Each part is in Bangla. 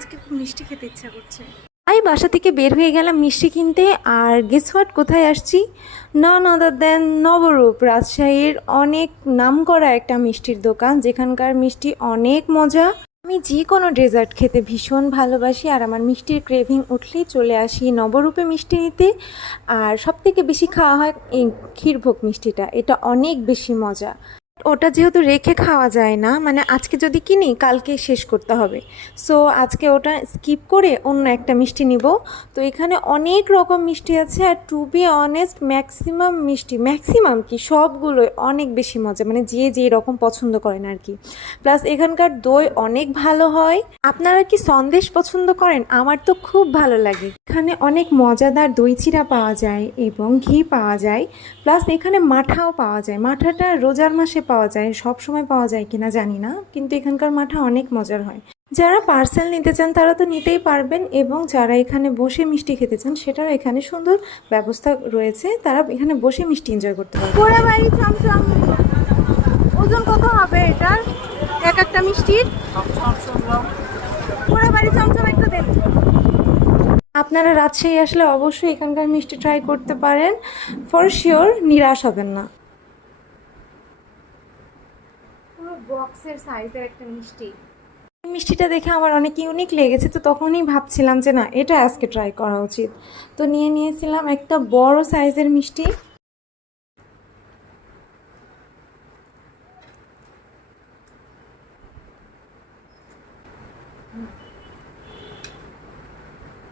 আজকে খুব মিষ্টি খেতে ইচ্ছা করছে। আমি বাসা থেকে বের হয়ে গেলাম মিষ্টি কিনতে। আর গেস হোয়াট, কোথায় আসছি? নন আদার দেন নবরূপ, রাজশাহীর অনেক নামকরা একটা মিষ্টির দোকান, যেখানকার মিষ্টি অনেক মজা। আমি যে কোনো ডেজার্ট খেতে ভীষণ ভালোবাসি, আর আমার মিষ্টির ক্রেভিং উঠলেই চলে আসি নবরূপে মিষ্টি নিতে। আর সবথেকে বেশি খাওয়া হয় এই ক্ষীরভোগ মিষ্টিটা, এটা অনেক বেশি মজা। ওটা যেহেতু রেখে খাওয়া যায় না, মানে আজকে যদি কিনি কালকে শেষ করতে হবে, সো আজকে ওটা স্কিপ করে অন্য একটা মিষ্টি নিব। তো এখানে অনেক রকম মিষ্টি আছে, আর টু বি অনেস্ট ম্যাক্সিমাম কি সবগুলোই অনেক বেশি মজা, মানে যে যে রকম পছন্দ করেন আর কি। প্লাস এখানকার দই অনেক ভালো হয়। আপনারা কি সন্দেশ পছন্দ করেন? আমার তো খুব ভালো লাগে। এখানে অনেক মজাদার দই চিড়া পাওয়া যায় এবং ঘি পাওয়া যায়। প্লাস এখানে মাঠাও পাওয়া যায়। মাঠাটা রোজার মাসে পাওয়া যায়, সব সময় পাওয়া যায় কিনা জানি না, কিন্তু এখানকার মাঠা অনেক মজার হয়। যারা পার্সেল নিতে চান তারা তো নিতেই পারবেন, এবং যারা এখানে বসে মিষ্টি খেতে চান সেটারও এখানে সুন্দর ব্যবস্থা রয়েছে, তারা এখানে বসে মিষ্টি এনজয় করতে পারবে। পোড়াবাড়ি চমচম, ওজন কত হবে এটার এক একটা মিষ্টির? পোড়াবাড়ি চমচম একটা দেন। আপনারা রাজশাহী আসলে অবশ্যই এখানকার মিষ্টি ট্রাই করতে পারেন, ফর শিওর নিরাশ হবেন না। পুরো বক্সের সাইজের একটা মিষ্টি। এই মিষ্টিটা দেখে আমার অনেক ইউনিক লেগেছে, তো তখনই ভাবছিলাম যে না, এটা আজকে ট্রাই করা উচিত। তো নিয়েছিলাম একটা বড় সাইজের মিষ্টি।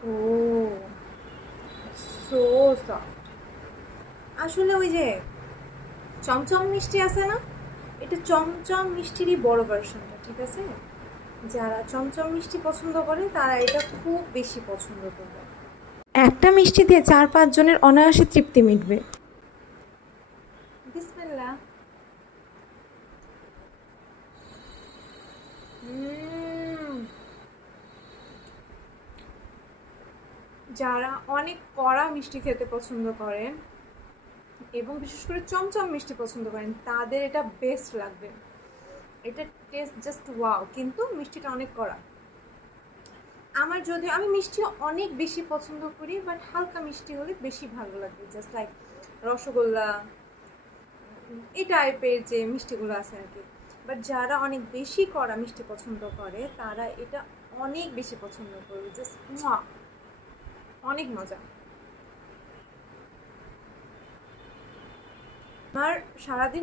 ও, সো সফট। আসলে ওই যে চমচম মিষ্টি আছে না, এটা চমচম মিষ্টিরই বড় ভার্সনটা, ঠিক আছে? যারা চমচম মিষ্টি পছন্দ করে তারা এটা খুব বেশি পছন্দ করবে। একটা মিষ্টি দিয়ে 4-5 জনের অনায়াসে তৃপ্তি মিটবে। বিসমিল্লাহ। যারা অনেক কড়া মিষ্টি খেতে পছন্দ করেন এবং বিশেষ করে চমচম মিষ্টি পছন্দ করেন, তাদের এটা বেস্ট লাগবে। এটা টেস্ট জাস্ট ওয়াও, কিন্তু মিষ্টিটা অনেক কড়া। আমি মিষ্টি অনেক বেশি পছন্দ করি, বাট হালকা মিষ্টি হলে বেশি ভালো লাগে, জাস্ট লাইক রসগোল্লা, এই টাইপের যে মিষ্টিগুলো আছে আর কি। বাট যারা অনেক বেশি কড়া মিষ্টি পছন্দ করে তারা এটা অনেক বেশি পছন্দ করবে, জাস্ট অনেক মজা। আমার সারাদিন